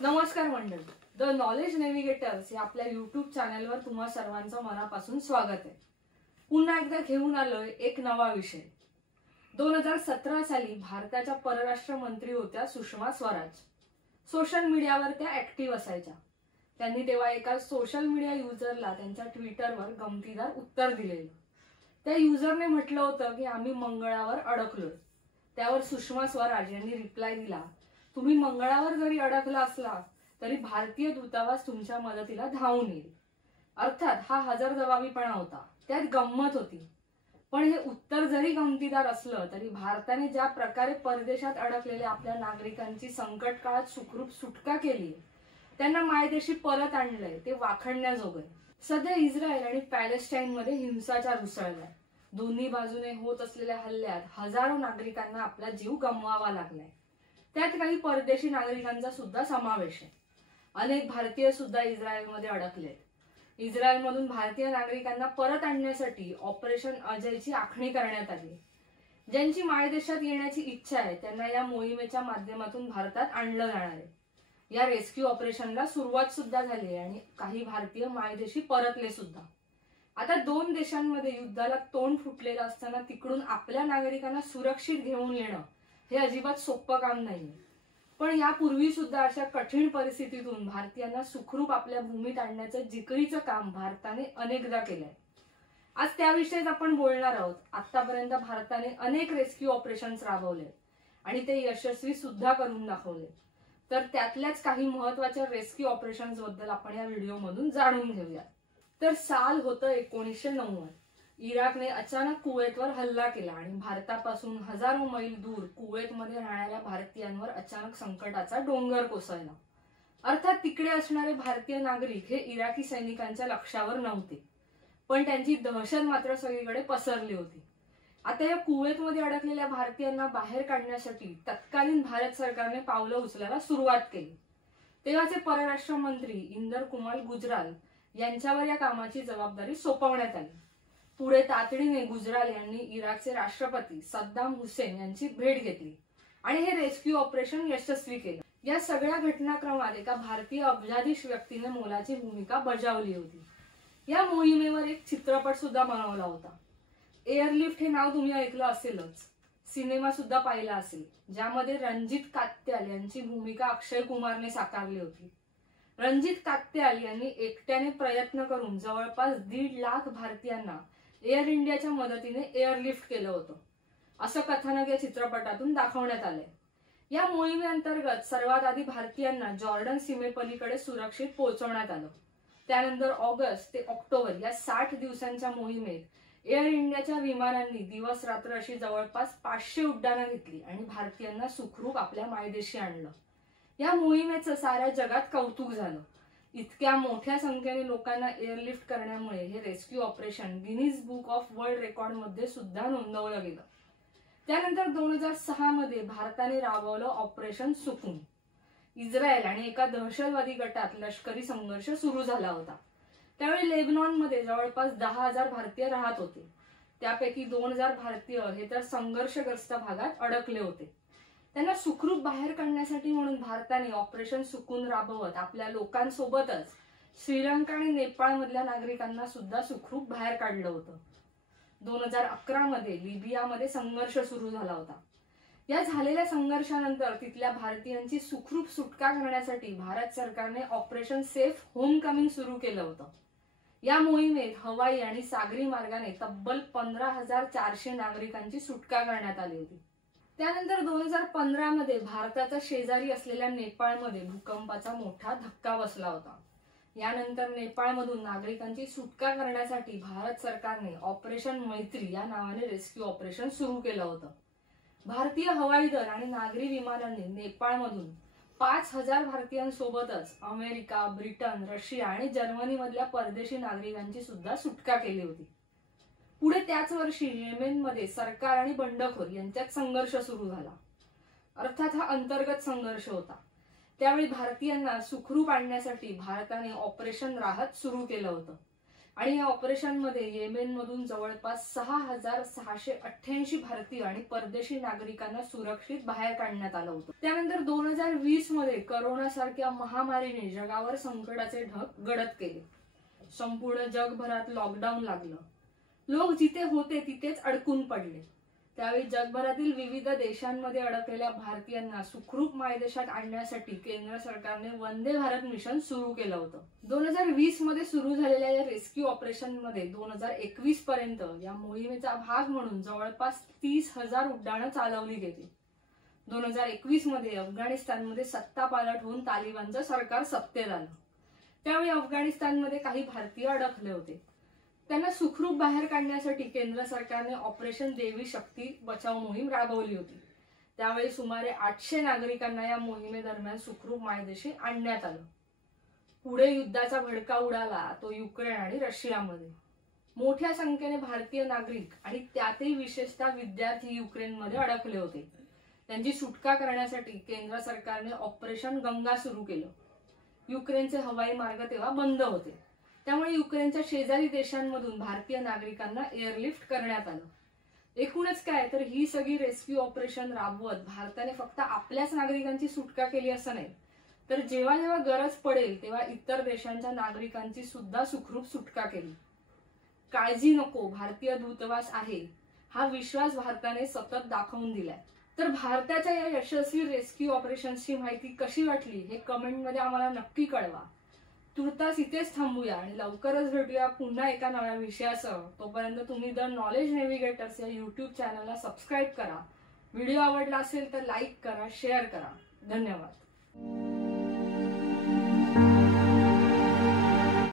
नमस्कार मंडळी, the knowledge नेव्हिगेटर्स या आपल्या युट्यूब चॅनलवर तुम्हा सर्वांचं मनापासून स्वागत आहे। पुन्हा एकदा घेऊन आलोय एक नवा विषय। 2017 साली भारताच्या परराष्ट्र मंत्री होत्या सुषमा स्वराज। सोशल मीडियावर त्या ऍक्टिव्ह असायच्या। त्यांनी तेव्हा एका सोशल मीडिया युजरला त्यांच्या ट्विटरवर गमतीदार उत्तर दिलेलं। त्या युजरने म्हटलं होतं की आम्ही मंगळावर अडकलोय। त्यावर सुषमा स्वराज यांनी रिप्लाय दिला, तुम्ही मंगळावर जरी अडकला असला तरी भारतीय दूतावास तुमच्या मदतीला धावून येईल। अर्थात हा हजरजबाबीपणा होता, त्यात गंमत होती। पण हे उत्तर जरी गमतीदार असलं तरी भारताने ज्या प्रकारे परदेशात अडकलेल्या आपल्या नागरिकांची संकट काळात सुखरूप सुटका केली, त्यांना मायदेशी परत आणलंय, ते वाखाणण्याजोगं आहे। सध्या इस्रायल आणि पॅलेस्टाईनमध्ये हिंसाचार उसळलाय। दोन्ही बाजूने होत असलेल्या हल्ल्यात हजारो नागरिकांना आपला जीव गमवावा लागलाय। त्यात काही परदेशी नागरिकांचा सुद्धा समावेश आहे। अनेक भारतीय सुद्धा इस्रायलमध्ये अडकलेत। इस्रायलमधून भारतीय नागरिकांना परत आणण्यासाठी ऑपरेशन अजयची आखणी करण्यात आली। ज्यांची मायदेशात येण्याची इच्छा आहे त्यांना या मोहिमेच्या माध्यमातून भारतात आणलं जाणार आहे। या रेस्क्यू ऑपरेशनला सुरुवात सुद्धा झाली आहे आणि काही भारतीय मायदेशी परतले सुद्धा। आता दोन देशांमध्ये युद्धाला तोंड फुटलेलं असताना तिकडून आपल्या नागरिकांना सुरक्षित घेऊन येणं हे अजिबात सोपं काम नाहीये। पण यापूर्वी सुद्धा अशा कठीण परिस्थितीतून भारतीयांना सुखरूप आपल्या भूमीत आणण्याचं जिकरीचं काम भारताने अनेकदा केलंय। आज त्याविषयीच आपण बोलणार आहोत। आतापर्यंत भारताने अनेक रेस्क्यू ऑपरेशन्स राबवले आणि ते यशस्वी सुद्धा करून दाखवले। तर त्यातल्याच काही महत्त्वाच्या रेस्क्यू ऑपरेशन्स बद्दल आपण या व्हिडिओमधून जाणून घेऊया। तर साल होतं 1990। इराकने अचानक कुवेतवर हल्ला केला आणि भारतापासून हजारो मैल दूर कुवेतमध्ये राहणाऱ्या भारतीयांवर अचानक संकटाचा डोंगर कोसळला। अर्थात तिकडे असणारे भारतीय नागरिक हे इराकी सैनिकांच्या लक्षावर नव्हते, पण त्यांची दहशत मात्र सगळीकडे पसरली होती। आता या कुवेतमध्ये अडकलेल्या भारतीयांना बाहेर काढण्यासाठी तत्कालीन भारत सरकारने पावलं उचलायला सुरुवात केली। तेव्हाचे परराष्ट्र मंत्री इंदर कुमार गुजराल यांच्यावर या कामाची जबाबदारी सोपवण्यात आली। पुढे तातडीने गुजराल यांनी इराकचे राष्ट्रपती सद्दाम हुसेन यांची भेट घेतली आणि हे रेस्क्यू ऑपरेशन यशस्वी केलं। या सगळ्या घटनाक्रमात एका भारतीय अब्जाधीश व्यक्तीने मोलाची भूमिका बजावली होती। या मोहिमेवर एक चित्रपट सुद्धा बनवला होता। एअरलिफ्ट हे नाव तुम्ही ऐकलं असेलच, सिनेमा सुद्धा पाहिला असेल, ज्यामध्ये रणजित कात्याल यांची भूमिका अक्षय कुमारने साकारली होती। रणजित कात्याल यांनी एकट्याने प्रयत्न करून जवळपास 1.5 लाख भारतीयांना एअर इंडियाच्या मदतीने एअरलिफ्ट केलं होतं, असं कथानक या चित्रपटातून दाखवण्यात आलंय। या मोहिमेअंतर्गत सर्वात आधी भारतीयांना जॉर्डन सीमेपलीकडे सुरक्षित पोहोचवण्यात आलं। त्यानंतर ऑगस्ट ते ऑक्टोबर या 60 दिवसांच्या मोहिमेत एअर इंडियाच्या विमानांनी दिवस रात्र अशी जवळपास 500 उड्डाणं घेतली आणि भारतीयांना सुखरूप आपल्या मायदेशी आणलं। या मोहिमेचं साऱ्या जगात कौतुक झालं। इतक्या मोठ्या संख्येने लोकांना एअरलिफ्ट करण्यामुळे हे rescue operation Guinness book of world record मध्ये सुद्धा नोंदवलं गेलं। त्यानंतर 2006 मध्ये भारताने राबवलं ऑपरेशन सुकून। इस्रायल आणि एका दहशतवादी गटात लष्करी संघर्ष सुरू झाला होता। त्यावेळी लेबनॉनमध्ये जवळपास 10,000 भारतीय राहत होते। त्यापैकी 2,000 भारतीय हे तर संघर्षग्रस्त भागात अडकले होते। त्यांना सुखरूप बाहेर काढण्यासाठी म्हणून भारताने ऑपरेशन सुकून राबवत आपल्या लोकांसोबतच श्रीलंका आणि नेपाळ मधल्या नागरिकांना सुद्धा सुखरूप बाहेर काढलं होतं। 2011 मध्ये लिबियामध्ये संघर्ष सुरू झाला होता। या झालेल्या संघर्षानंतर तिथल्या भारतीयांची सुखरूप सुटका करण्यासाठी भारत सरकारने ऑपरेशन सेफ होम कमिंग सुरू केलं होतं। या मोहिमेत हवाई आणि सागरी मार्गाने तब्बल 15,400 नागरिकांची सुटका करण्यात आली होती। त्यानंतर 2015 मध्ये भारताचा शेजारी असलेल्या नेपाळमध्ये भूकंपाचा मोठा धक्का बसला होता। यानंतर नेपाळमधून नागरिकांची सुटका करण्यासाठी भारत सरकारने ऑपरेशन मैत्री या नावाने रेस्क्यू ऑपरेशन सुरू केलं होतं। भारतीय हवाई दल आणि नागरी विमानांनी नेपाळमधून 5,000 भारतीयांसोबतच अमेरिका, ब्रिटन, रशिया आणि जर्मनी मधल्या परदेशी नागरिकांची सुद्धा सुटका केली होती। पुढे त्याच वर्षी येमेनमध्ये सरकार आणि बंडखोर यांच्यात संघर्ष सुरू झाला। अर्थात हा अंतर्गत संघर्ष होता। त्यावेळी भारतीयांना सुखरूप आणण्यासाठी भारताने ऑपरेशन राहत सुरू केलं होतं। आणि या ऑपरेशनमध्ये येमेनमधून जवळपास 6,688 भारतीय आणि परदेशी नागरिकांना सुरक्षित बाहेर काढण्यात आलं होतं. त्यानंतर 2020 मध्ये करोनासारख्या महामारीने जगावर संकटाचे ढग गडद केले. संपूर्ण जगभरात लॉकडाऊन लागलं. लोक जिथे होते तिथेच अडकून पडले. त्यावेळी जगभरातील विविध देशांमध्ये अडकलेल्या भारतीयांना सुखरूप मायदेशात आणण्यासाठी केंद्र सरकारने वंदे भारत मिशन सुरू केलं होतं. 2020 मध्ये सुरू झालेल्या या रेस्क्यू ऑपरेशन मध्ये 2021 पर्यंत या मोहिमेचा भाग म्हणून जवळपास 30,000 उड्डाणं चालवली गेली. 2021 मध्ये अफगाणिस्तानमध्ये सत्ता पालट होऊन तालिबानचं सरकार सत्तेत आलं. त्यावेळी अफगाणिस्तानमध्ये काही भारतीय अडकले होते. त्यांना सुखरूप बाहेर काढण्यासाठी केंद्र सरकारने ऑपरेशन देवी शक्ती बचाव मोहीम राबवली होती. त्यावेळी सुमारे 800 नागरिकांना या मोहिमेदरम्यान सुखरूप मायदेशी आणण्यात आलं. पुढे युद्धाचा भडका उडाला तो युक्रेन आणि रशियामध्ये. मोठ्या संख्येने भारतीय नागरिक आणि त्यातही विशेषतः विद्यार्थी युक्रेनमध्ये अडकले होते. त्यांची सुटका करण्यासाठी केंद्र सरकारने ऑपरेशन गंगा सुरू केलं. युक्रेनचे हवाई मार्ग तेव्हा बंद होते. त्यामुळे युक्रेनच्या शेजारी देशांमधून भारतीय नागरिकांना एअरलिफ्ट करण्यात आलं. एकूणच काय तर ही सगळी रेस्क्यू ऑपरेशन राबवत भारताने फक्त आपल्याच नागरिकांची सुटका केली असं नाही, तर जेव्हा जेव्हा गरज पडेल तेव्हा इतर देशांच्या नागरिकांची सुद्धा सुखरूप सुटका केली. काळजी नको, भारतीय दूतावास आहे, हा विश्वास भारताने सतत दाखवून दिलाय. तर भारताच्या या यशस्वी रेस्क्यू ऑपरेशनची माहिती कशी वाटली हे कमेंटमध्ये आम्हाला नक्की कळवा. तुर्तास इथेच थांबूया आणि लवकरच भेटूया पुन्हा एका नव्या विषयासह. तोपर्यंत तुम्ही द नॉलेज नेव्हिगेटर्स या युट्यूब चॅनलला सबस्क्राईब करा. व्हिडिओ आवडला असेल तर लाईक करा, शेअर करा. धन्यवाद.